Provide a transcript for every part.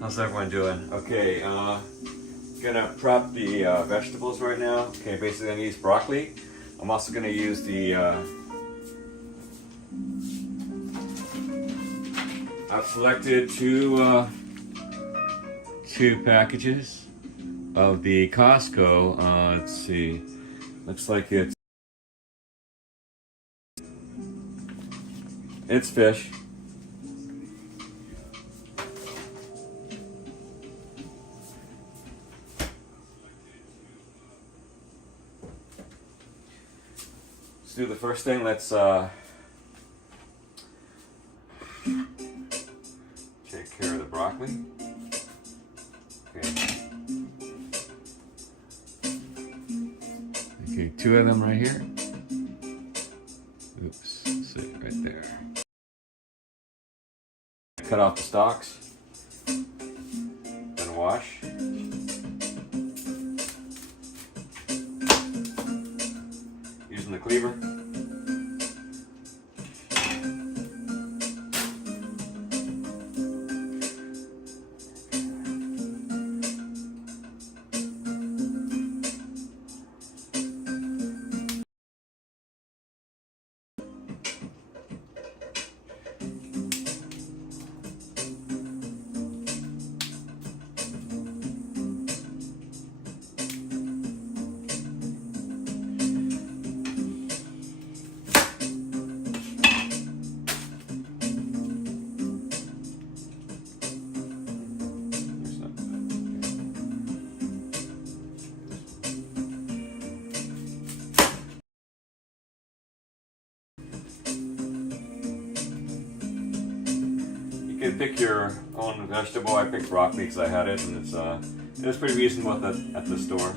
How's everyone doing? Okay, gonna prep the vegetables right now. Okay, basically I'm gonna use broccoli. I'm also gonna use the I've selected two packages of the Costco. Let's see, looks like it's fish. Let's do the first thing. Let's take care of the broccoli. Okay, two of them right here. Oops, sit right there. Cut off the stalks, then wash. Using the cleaver. You can pick your own vegetable. I picked broccoli because I had it, and it was pretty reasonable at the store.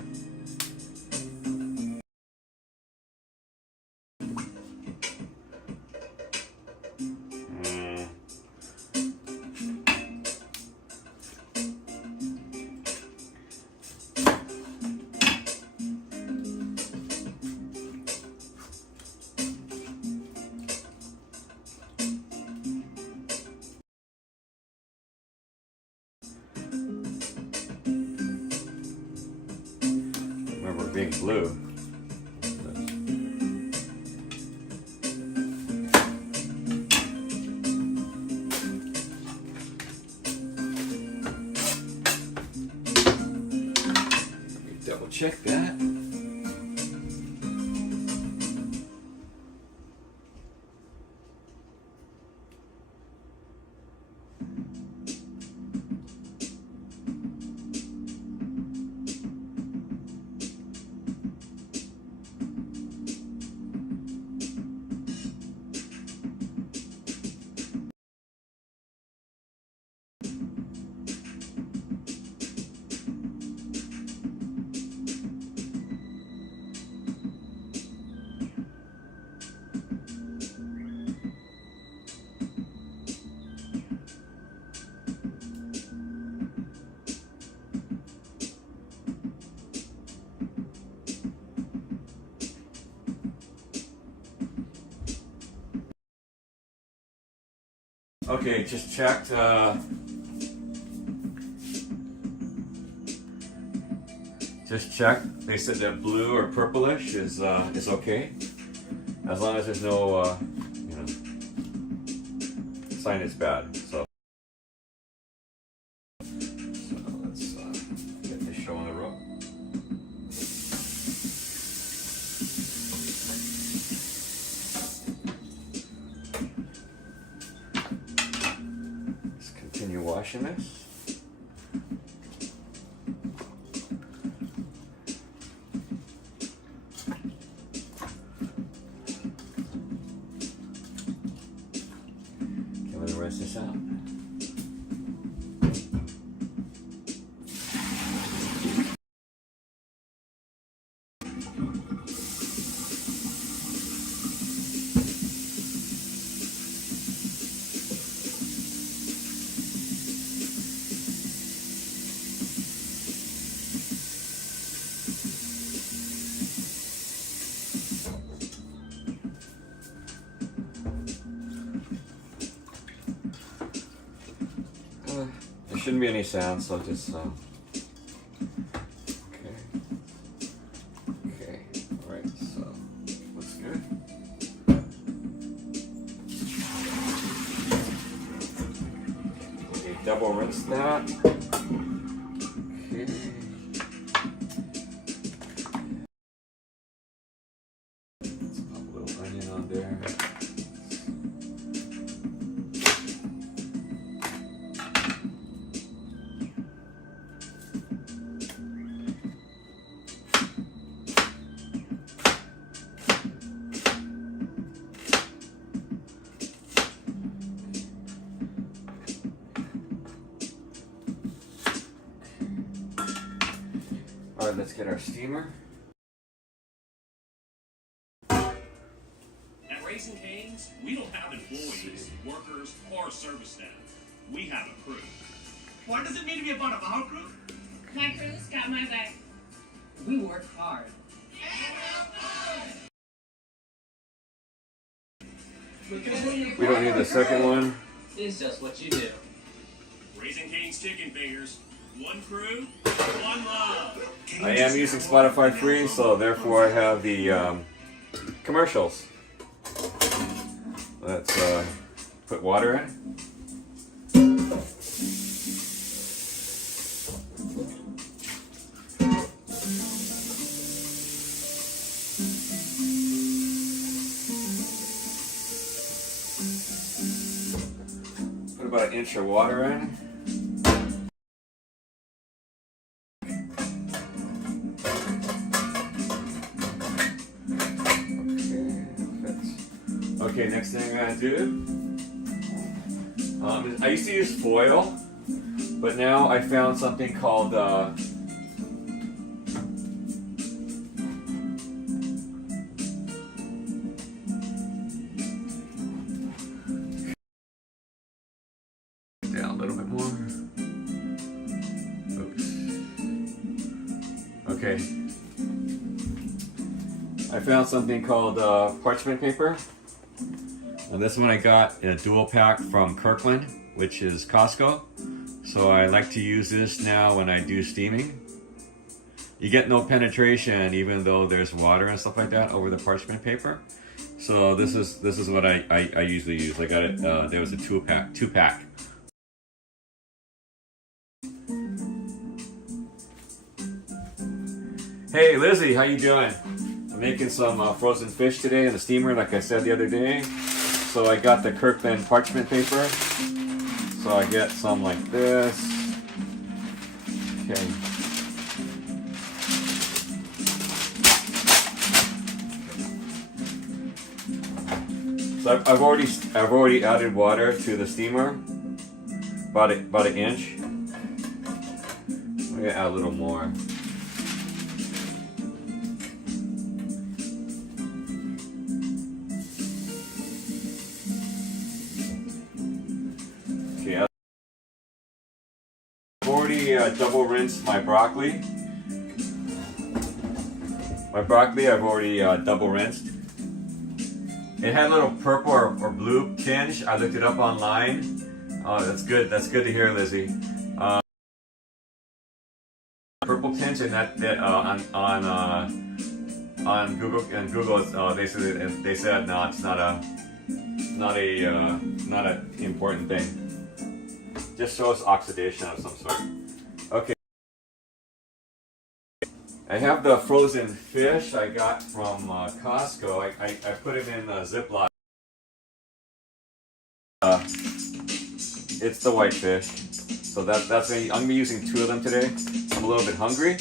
Remember being blue. Let me double check that. Okay, just checked. Just checked. They said that blue or purplish is okay, as long as there's no sign it's bad. So let's get this show on the road. Continue washing this. Okay, let me rinse this out. shouldn't be any sound, so just okay. Okay, all right, so looks good. Okay, double rinse that. Okay. Let's pop a little onion on there. All right, let's get our steamer. At Raising Cane's, we don't have employees, workers, or service staff. We have a crew. Why does it need to be about our crew? My crew's got my back. We work hard. We don't need the second one. It's just what you do. Raising Cane's Chicken Fingers. One crew, one love. I am using Spotify free, so therefore I have the commercials. Let's put water in. Put about an inch of water in. Okay, next thing I'm gonna do, I used to use foil, but now I found something called down a little bit more. Oops. Okay. I found something called parchment paper. And this one I got in a dual pack from Kirkland, which is Costco. So I like to use this now when I do steaming. You get no penetration even though there's water and stuff like that over the parchment paper. So this is what I usually use. I got it, there was a two pack. Hey Lizzie, how you doing? I'm making some frozen fish today in the steamer like I said the other day. So I got the Kirkland parchment paper. So I get some like this. Okay. So I've already added water to the steamer. About an inch. I'm gonna add a little more. I've already double rinsed my broccoli. I've already double rinsed. It had a little purple or blue tinge. I looked it up online. Oh, that's good. That's good to hear, Lizzie. Purple tinge, and that on Google they said no, it's not a important thing. Just shows oxidation of some sort. Okay. I have the frozen fish I got from Costco. I put them in Ziploc. It's the white fish. So that's I'm gonna be using 2 of them today. I'm a little bit hungry.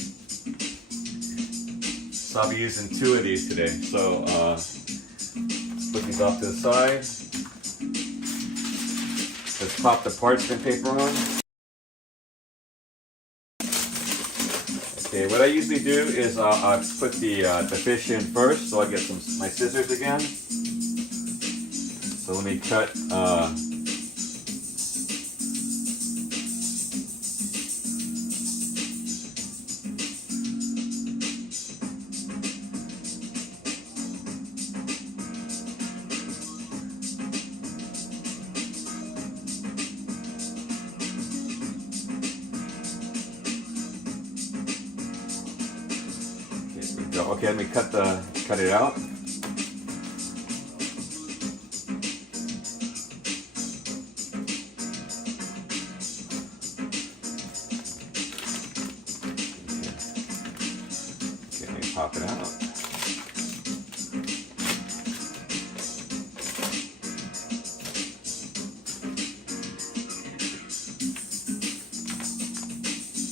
So I'll be using 2 of these today. So let's put these off to the side. Let's pop the parchment paper on. Okay, what I usually do is I put the fish in first, so I get my scissors again. So let me cut. okay, let me cut it out. Okay, let me pop it out.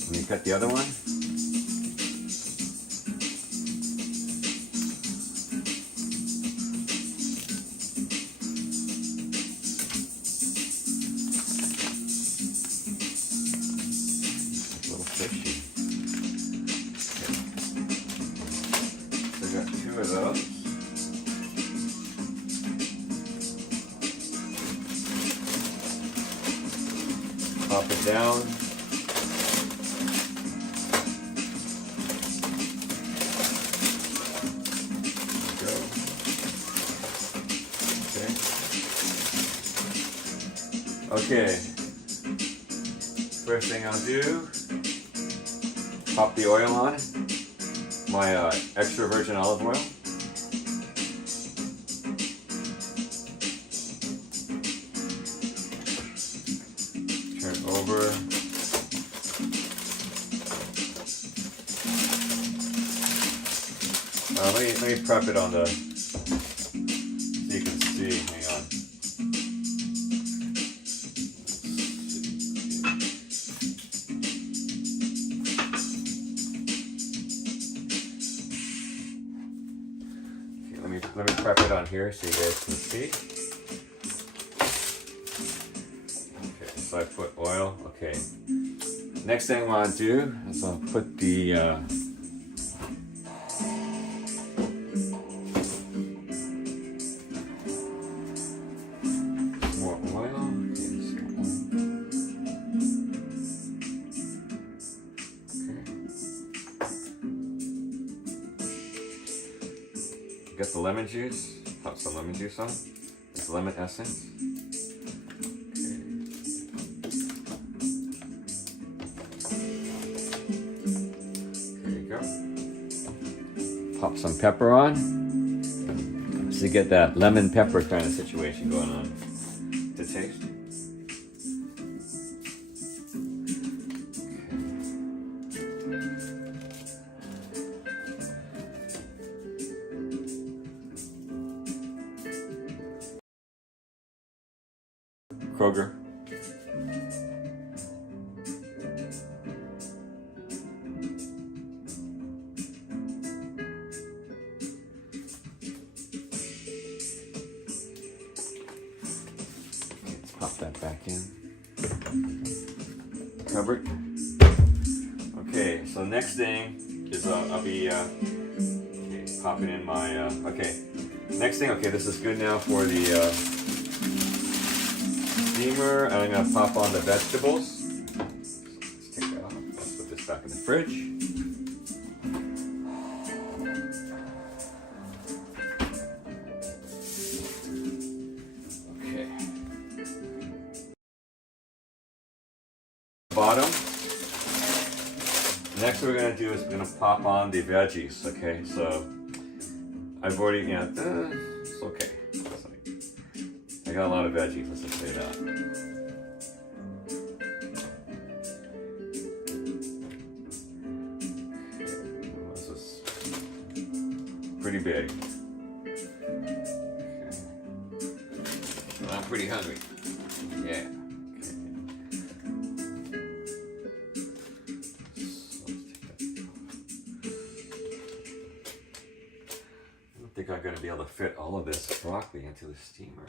Let me cut the other one. Of those. Pop it down. There we go. Okay. Okay. First thing I'll do, pop the oil on. My extra virgin olive oil. Turn it over. Let me prep it on the, so you can see. Hang on. Let me prep it on here so you guys can see. Okay, so I put oil. Okay. Next thing I want to do is I'll put the more oil. Got the lemon juice. Pop some lemon juice on. It's lemon essence. Okay. There you go. Pop some pepper on. So you get that lemon pepper kind of situation going on to taste. Kroger. Let's pop that back in. Covered. Okay, so next thing is I'll be okay, popping in my okay. Next thing, okay, this is good now for the steamer, and I'm gonna pop on the vegetables. Let's take that off. Let's put this back in the fridge. Okay. Bottom. Next, what we're gonna do is we're gonna pop on the veggies. Okay, so I've already it's okay. I got a lot of veggies, let's just say that. This is pretty big. Okay. Well, I'm pretty hungry. Yeah. I don't think I'm going to be able to fit all of this broccoli into the steamer.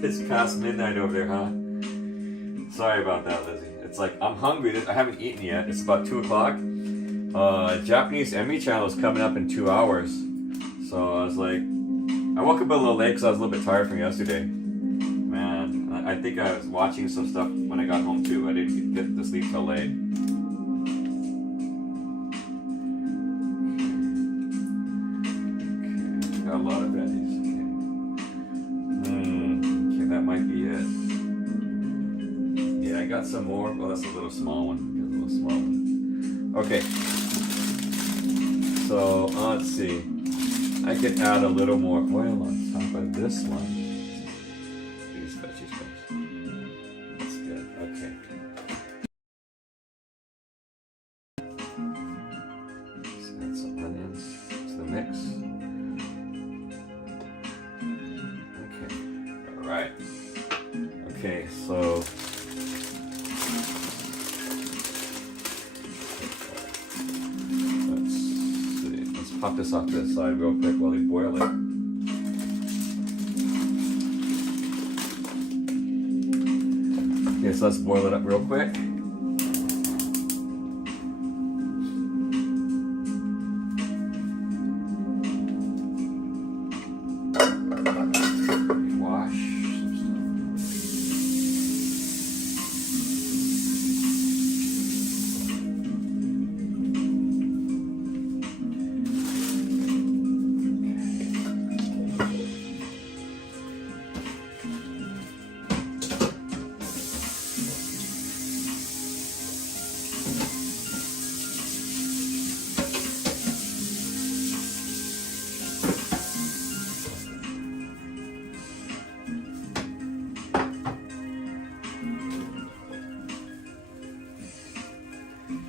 It's past midnight over there, huh? Sorry about that, Lizzie. It's like, I'm hungry. I haven't eaten yet. It's about 2 o'clock. Japanese Emmy channel is coming up in 2 hours. So I was like, I woke up a little late because I was a little bit tired from yesterday. Man, I think I was watching some stuff when I got home too. I didn't get to sleep till late. Okay, got a lot of veggies. Okay, that might be it. Yeah, I got some more. Well, that's a little small one. Get a little small one. Okay. So let's see. I could add a little more oil on top of this one. These veggies. That's good. Okay. Let's add some onions to the mix. Okay. All right. Okay. So. Pop this off to the side real quick while we boil it. Okay, so let's boil it up real quick. Wash some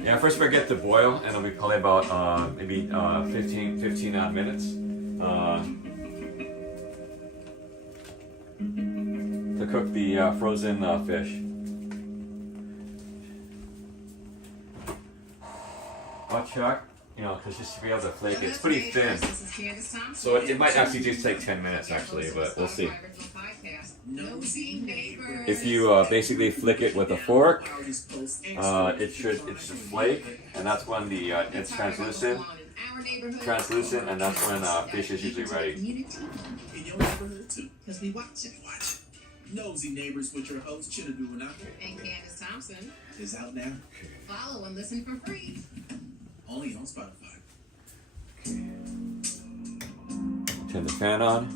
Yeah, first we're gonna get to boil, and it'll be probably about maybe 15 odd minutes to cook the frozen fish. I'll check, because just to be able to flake it. It's pretty thin, so it might actually just take 10 minutes actually, but we'll see. If you basically flick it with a fork, it should flake, and that's when the it's translucent, and that's when fish is usually ready. In your neighborhood too, because we watch it. Nosy Neighbors with your host Chitty doing out there. And Candace Thompson. Is out now. Follow and listen for free. Only on Spotify. Turn the fan on.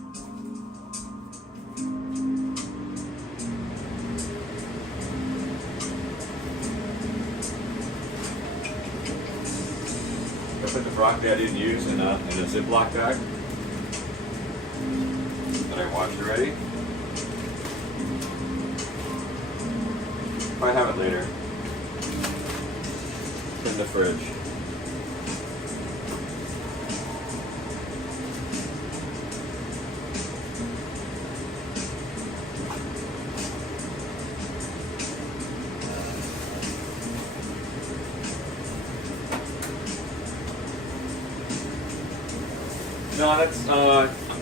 I put the broccoli I didn't use in a Ziploc bag that I washed already. I have it later. In the fridge. No, that's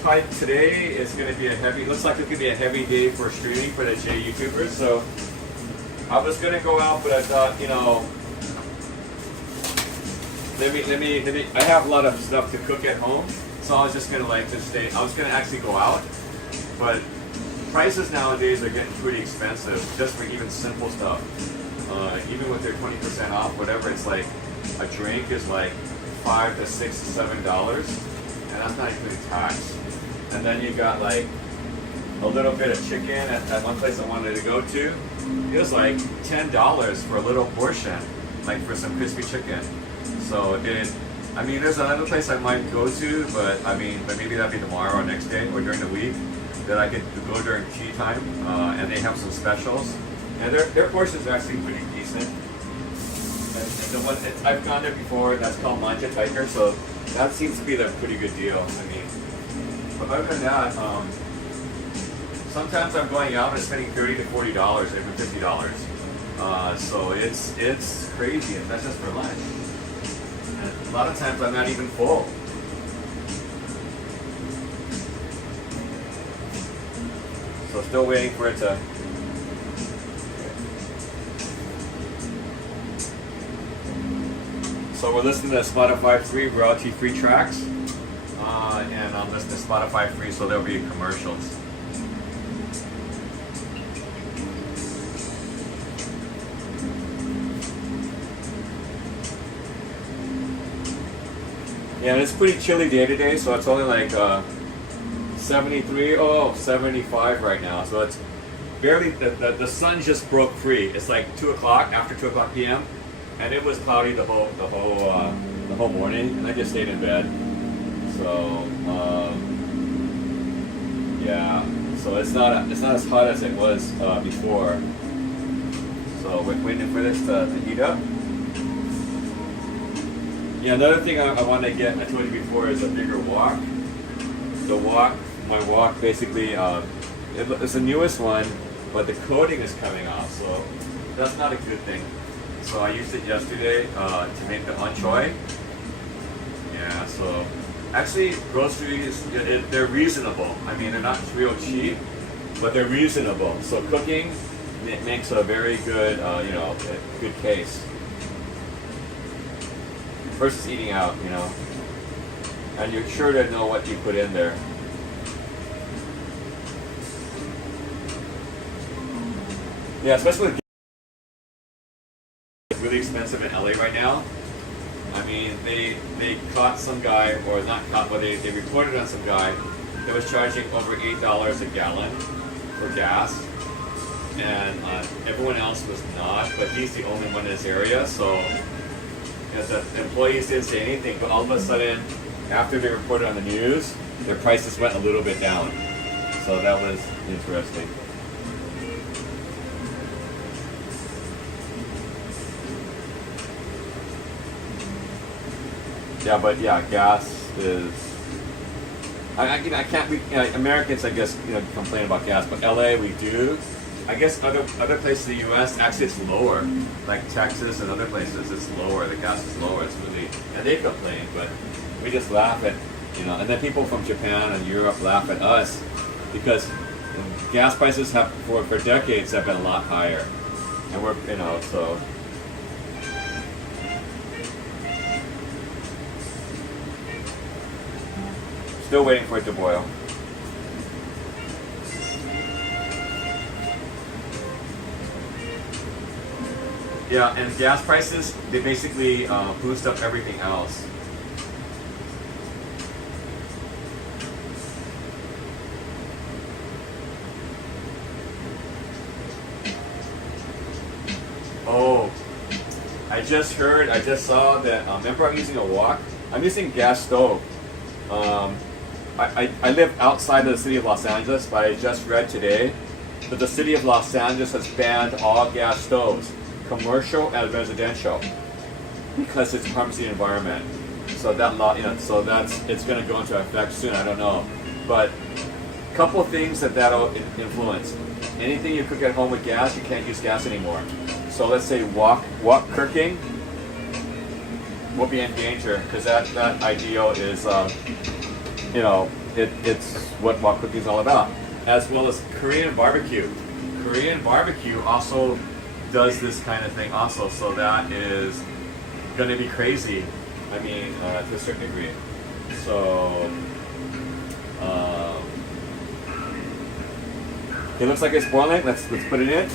probably today is going to be a heavy. Looks like it's going to be a heavy day for streaming for the J YouTubers. So I was going to go out, but I thought, let me. I have a lot of stuff to cook at home, so I was just going to just stay. I was going to actually go out, but prices nowadays are getting pretty expensive just for even simple stuff. Even with their 20% off, whatever, it's like a drink is like $5 to $6 to $7. And that's not including tax. And then you got like a little bit of chicken at one place I wanted to go to. It was like $10 for a little portion, like for some crispy chicken. So there's another place I might go to, but maybe that'd be tomorrow or next day or during the week that I could go during tea time. And they have some specials, and their portions are actually pretty decent. And the one I've gone there before, that's called Manja Tiger, so that seems to be a pretty good deal. But other than that, sometimes I'm going out and spending $30 to $40, even $50. So it's crazy, and that's just for lunch. And a lot of times I'm not even full. So still waiting for it to. So we're listening to Spotify free, royalty-free tracks, and I'm listening to Spotify free, so there'll be commercials. Yeah, it's pretty chilly day today, so it's only like 75 right now, so barely, the sun just broke free. It's like 2 o'clock, after 2 o'clock p.m. And it was cloudy the whole morning, and I just stayed in bed. So, yeah. So it's not as hot as it was before. So we're waiting for this to heat up. Yeah, another thing I want to get, I told you before, is a bigger wok. My wok basically, it's the newest one, but the coating is coming off, so that's not a good thing. So I used it yesterday to make the anchoy. Yeah, so actually groceries, they're reasonable. I mean, they're not real cheap, but they're reasonable. So cooking, it makes a very good, good case versus eating out, and you're sure to know what you put in there. Yeah, especially with it's really expensive in LA right now. I mean, they caught some guy, or not caught, but they reported on some guy that was charging over $8 a gallon for gas, and everyone else was not, but he's the only one in his area. So the employees didn't say anything, but all of a sudden, after they reported on the news, their prices went a little bit down. So that was interesting. Yeah, but yeah, gas is. I can't. Americans, I guess, complain about gas, but LA we do. I guess other places in the U.S. actually it's lower, like Texas and other places it's lower. The gas is lower. It's really, and they complain, but we just laugh at, and then people from Japan and Europe laugh at us because gas prices have for decades have been a lot higher, and we're so. Still waiting for it to boil. Yeah, and gas prices, they basically boost up everything else. Oh, I just saw that, remember I'm using a wok? I'm using gas stove. I live outside of the city of Los Angeles, but I just read today that the city of Los Angeles has banned all gas stoves, commercial and residential, because it's harms the environment. So that law, it's going to go into effect soon. I don't know, but a couple of things that'll influence. Anything you cook at home with gas, you can't use gas anymore. So let's say wok cooking will be in danger because that ideal is. It's what wok cooking is all about, as well as Korean barbecue. Korean barbecue also does this kind of thing also, so that is going to be crazy. I mean, to a certain degree. So, it looks like it's boiling. Let's put it in.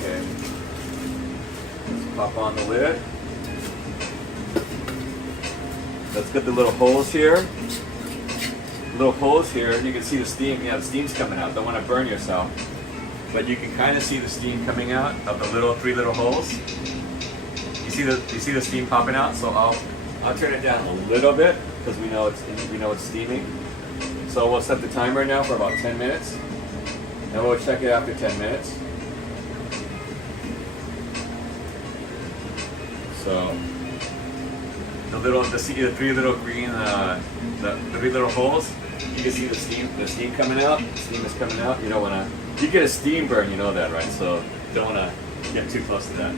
Okay. Let's pop on the lid. Let's get the little holes here. You can see the steam. Yeah, the steam's coming out. Don't want to burn yourself, but you can kind of see the steam coming out of the three little holes. You see the steam popping out. So I'll turn it down a little bit because we know it's steaming. So we'll set the timer now for about 10 minutes, and we'll check it after 10 minutes. So. The three little green, the three little holes. You can see the steam coming out. The steam is coming out. You don't want to. You get a steam burn, you know that, right? So don't want to get too close to that.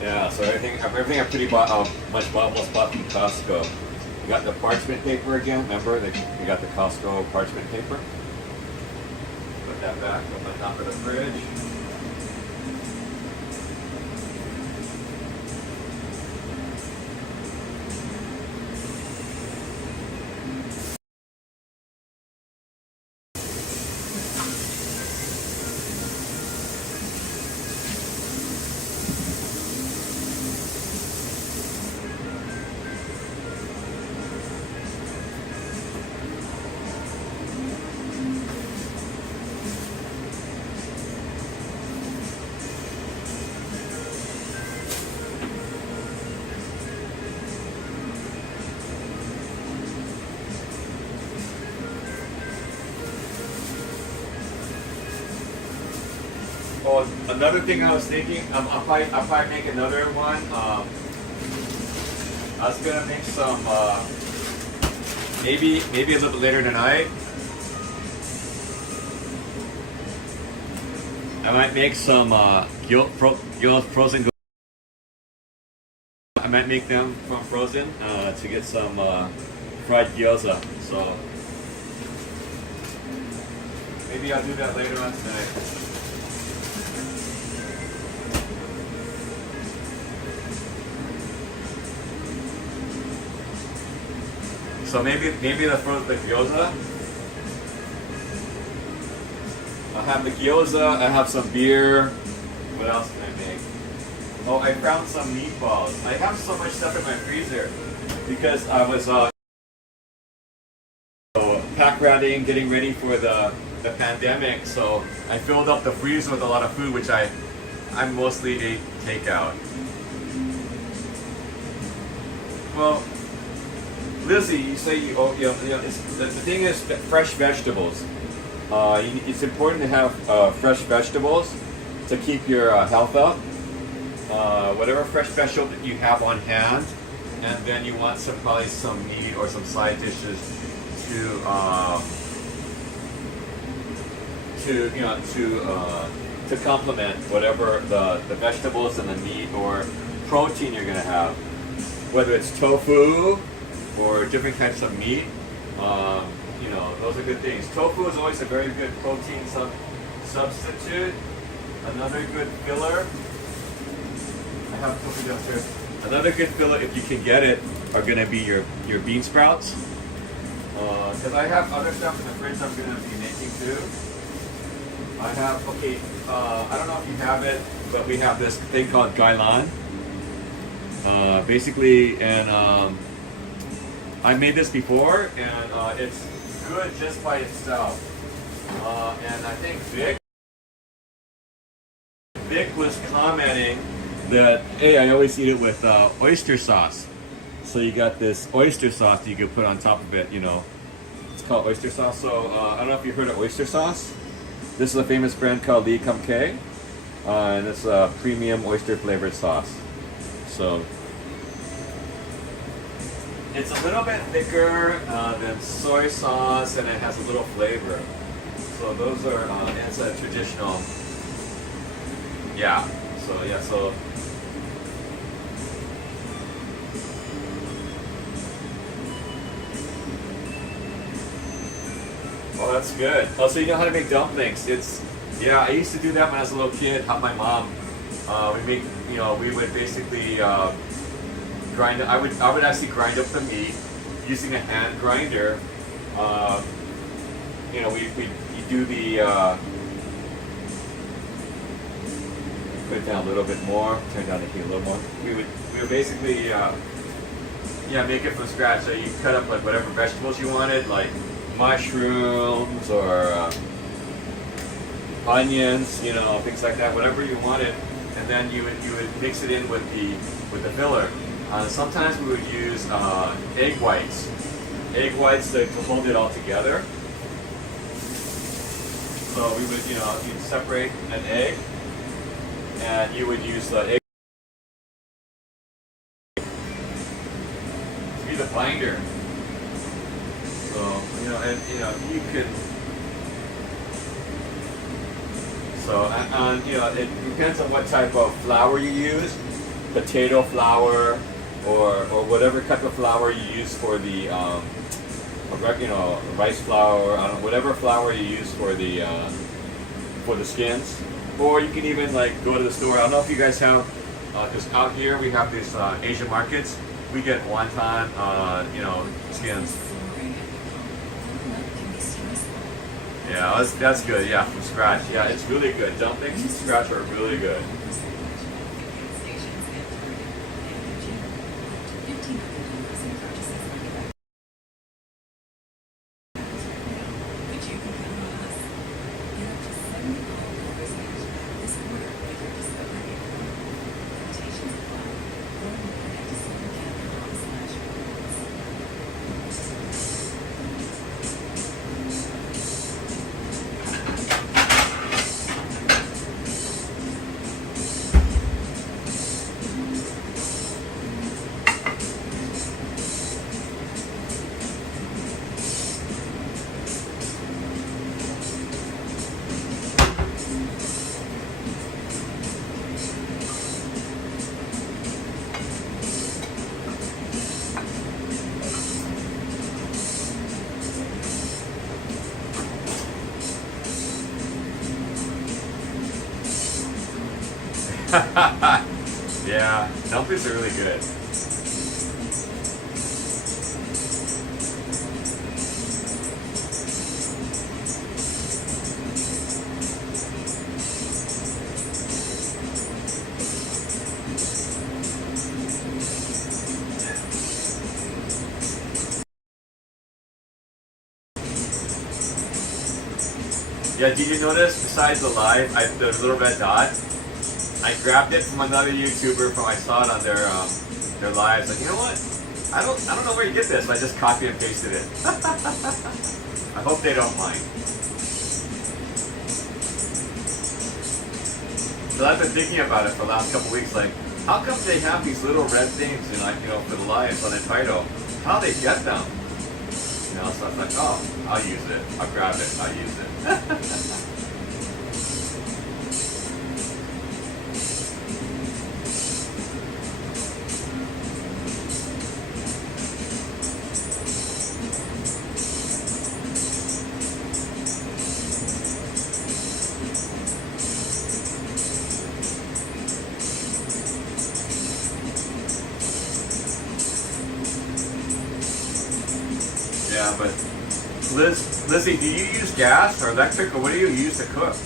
Yeah. So everything I pretty much almost bought from Costco. You got the parchment paper again. Remember that you got the Costco parchment paper. Put that back on the top of the fridge. So another thing I was thinking, I'll probably make another one. I was gonna make some, maybe a little bit later tonight. I might make some frozen. I might make them from frozen to get some fried gyoza. So maybe I'll do that later on tonight. So maybe the gyoza. I have the gyoza. I have some beer. What else can I make? Oh, I found some meatballs. I have so much stuff in my freezer because I was pack ratting, getting ready for the pandemic. So I filled up the freezer with a lot of food, which I mostly ate takeout. Well, Lizzie, you say the thing is that fresh vegetables. It's important to have fresh vegetables to keep your health up. Whatever fresh vegetable that you have on hand, and then you want probably some meat or some side dishes to complement whatever the vegetables and the meat or protein you're gonna have. Whether it's tofu or different types of meat, those are good things. Tofu is always a very good protein substitute. Another good filler. I have tofu downstairs. Another good filler, if you can get it, are going to be your bean sprouts. Because I have other stuff in the fridge I'm going to be making too. I have, I don't know if you have it, but we have this thing called gailan. Basically, and I made this before, and it's good just by itself. And I think Vic was commenting that, hey, I always eat it with oyster sauce. So you got this oyster sauce that you can put on top of it, It's called oyster sauce. So I don't know if you've heard of oyster sauce. This is a famous brand called Lee Kum Kee. And it's a premium oyster flavored sauce. So it's a little bit thicker than soy sauce, and it has a little flavor. So those are, it's a traditional, so oh, that's good. Oh, so you know how to make dumplings. I used to do that when I was a little kid, help my mom. We would basically grind it. I would actually grind up the meat using a hand grinder. You do the put it down a little bit more, turn down the heat a little more. We would basically make it from scratch. So you cut up like whatever vegetables you wanted, like mushrooms or onions, things like that, whatever you wanted, and then you would mix it in with the filler. Sometimes we would use egg whites to hold it all together. So we would, you'd separate an egg, and you would use the egg to be the binder. So you could. So it depends on what type of flour you use, potato flour, or whatever type of flour you use for the rice flour, whatever flour you use for the skins. Or you can even go to the store. I don't know if you guys have, because out here we have these Asian markets. We get wonton, skins. Yeah, that's good. Yeah, from scratch. Yeah, it's really good. Dumplings from scratch are really good. Yeah, dumplings are really good. Yeah, did you notice besides the live, the little red dot? I grabbed it from another YouTuber from I saw it on their lives. Like, you know what? I don't know where you get this. I just copied and pasted it. I hope they don't mind. So I've been thinking about it for the last couple weeks. Like, how come they have these little red things, and like, you know, for the lives on the title? How do they get them? You know, so I was like, oh, I'll use it. I'll grab it. I'll use it. Yeah, but Lizzie, do you use gas or electric, or what do you use to cook?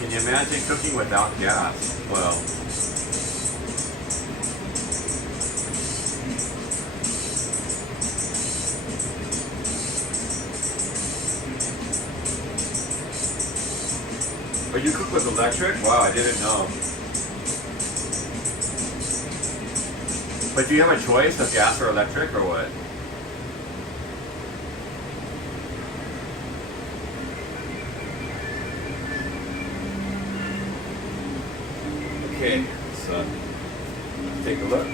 Can you imagine cooking without gas? Well, but you cook with electric? Wow, I didn't know. But do you have a choice of gas or electric or what? Okay, so let's take a look.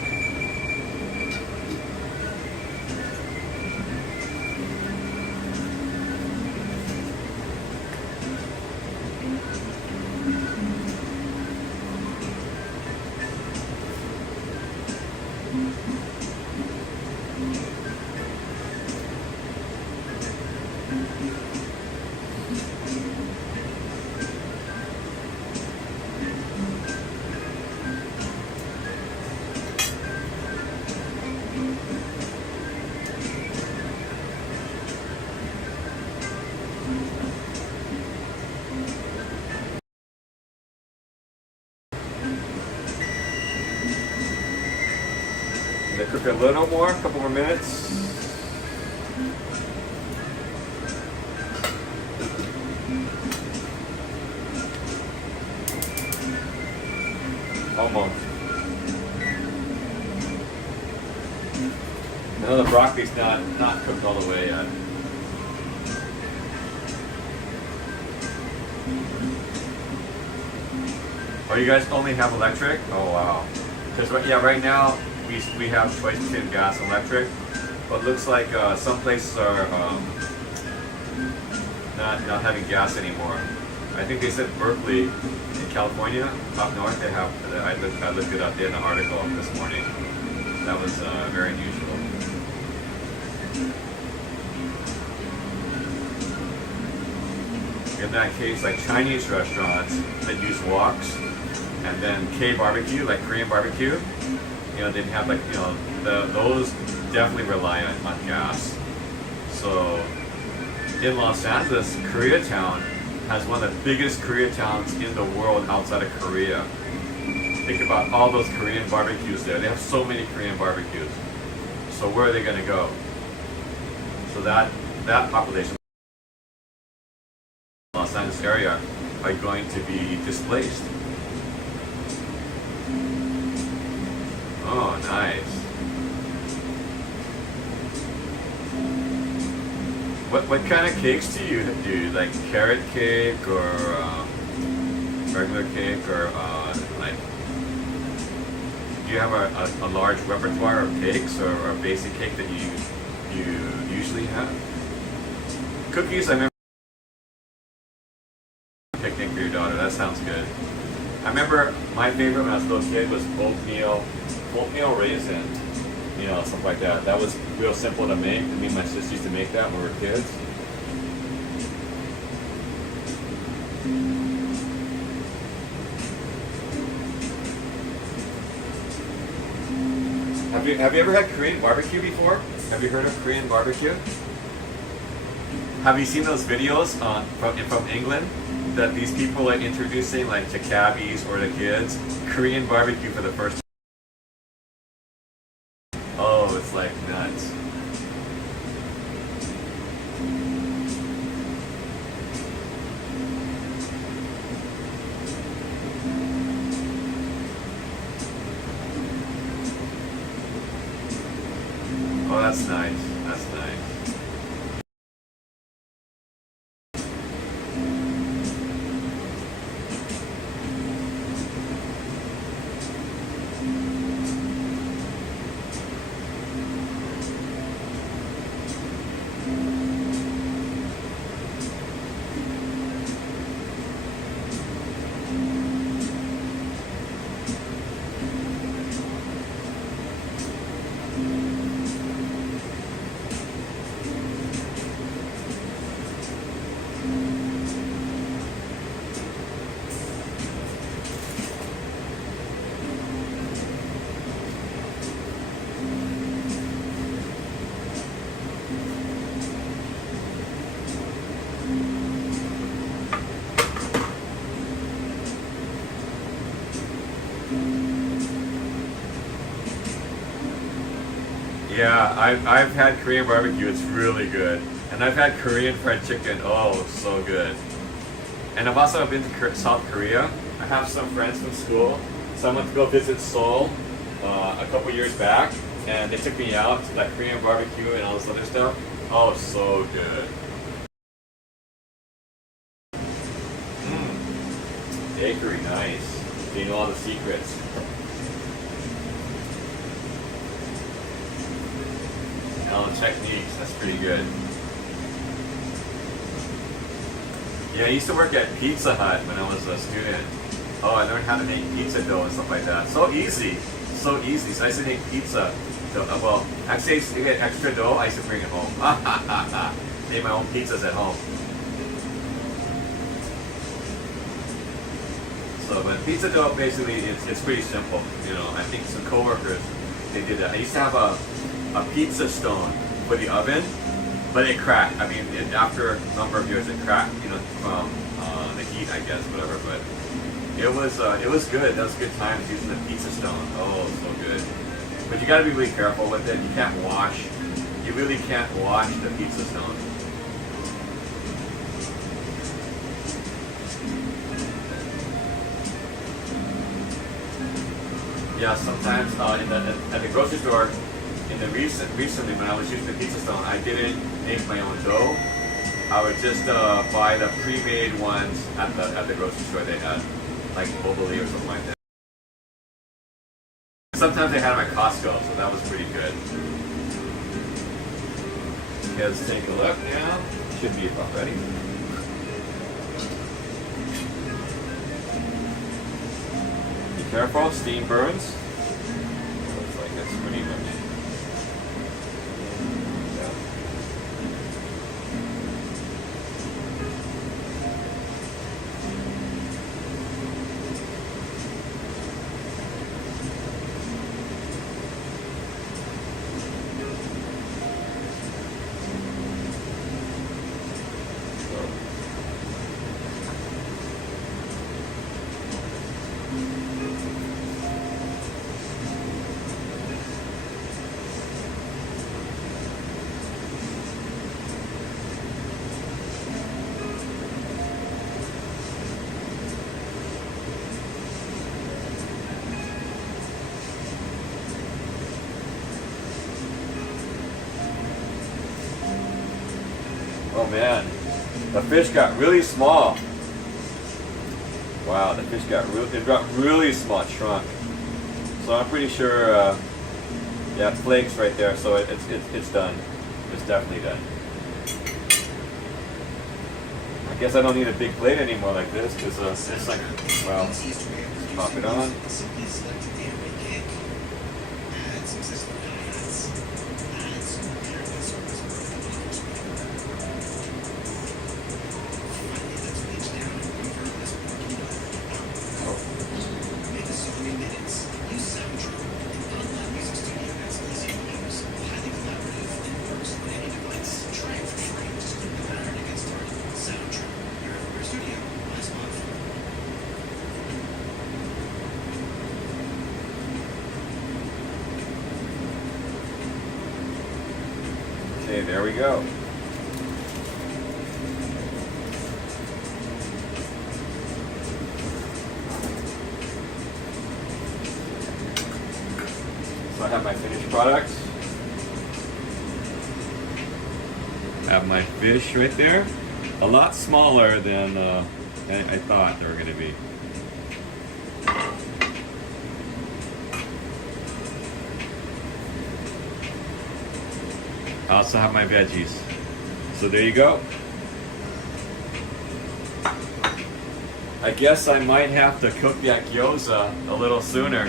They cook a little more, a couple more minutes. Almost. No, the broccoli's not cooked all the way yet. Oh, you guys only have electric? Oh wow. Because yeah, right now we have choice between gas and electric, but looks like some places are not having gas anymore. I think they said Berkeley in California, up north, they have. I looked it up. They had an article this morning. That was very unusual. In that case, like Chinese restaurants that use woks, and then K barbecue, like Korean barbecue, you know, they have like, you know, those definitely rely on gas. So in Los Angeles, Koreatown has one of the biggest Koreatowns in the world outside of Korea. Think about all those Korean barbecues there. They have so many Korean barbecues. So where are they going to go? So that population in the Los Angeles area are going to be displaced. Oh, nice. What kind of cakes do you do? Like carrot cake or regular cake, or like? Do you have a large repertoire of cakes, or a basic cake that you usually have? Cookies, I remember. that sounds good. I remember my favorite when I was a little kid was oatmeal raisin, you know, stuff like that. That was real simple to make. Me and my sister used to make that when we were kids. Have you ever had Korean barbecue before? Have you heard of Korean barbecue? Have you seen those videos from England that these people are introducing, like to cabbies or to kids? Korean barbecue for the first time. Oh, it's like nuts. Oh, that's nice. That's nice. Yeah, I've had Korean barbecue. It's really good. And I've had Korean fried chicken. Oh, so good. And I've also been to South Korea. I have some friends from school. So I went to go visit Seoul a couple years back. And they took me out to that Korean barbecue and all this other stuff. Oh, so good. Bakery, nice. They know all the secrets. And all the techniques, that's pretty good. Yeah, I used to work at Pizza Hut when I was a student. Oh, I learned how to make pizza dough and stuff like that. So easy, so easy. So I used to make pizza dough. Well, actually, I used to get extra dough. I used to bring it home. Made my own pizzas at home. So, but pizza dough basically it's pretty simple. You know, I think some coworkers they did that. I used to have a pizza stone for the oven, but it cracked. I mean, after a number of years, it cracked. You know, from the heat, I guess, whatever. But it was good. That was good times using the pizza stone. Oh, so good. But you got to be really careful with it. You can't wash. You really can't wash the pizza stone. Yeah, sometimes at the grocery store, recently when I was using the pizza stone, I didn't make my own dough. I would just buy the pre-made ones at the grocery store they had, like Obali or something like that. Sometimes they had them at Costco, so that was pretty good. Okay, let's take a look now. Should be about ready. Be careful, steam burns. Looks like it's pretty much. Oh man, the fish got really small. Wow, the fish got really small, it shrunk. So I'm pretty sure, yeah, flakes right there. So it's done. It's definitely done. Guess I don't need a big plate anymore like this because it's like, well, pop it on. Okay, there we go. So I have my finished products. I have my fish right there. A lot smaller than I thought they were going to be. I also have my veggies. So there you go. I guess I might have to cook that gyoza a little sooner.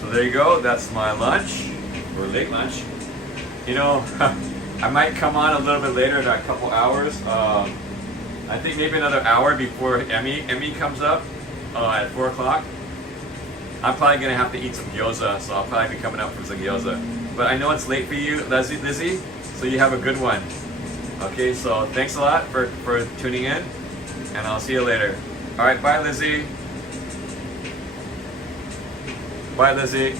So there you go. That's my lunch, or late lunch. You know, I might come on a little bit later, in a couple hours. I think maybe another hour before Emmy comes up at 4 o'clock. I'm probably going to have to eat some gyoza, so I'll probably be coming up for some gyoza. But I know it's late for you, Lizzie, so you have a good one. Okay, so thanks a lot for tuning in, and I'll see you later. All right, bye, Lizzie. Bye, Lizzie.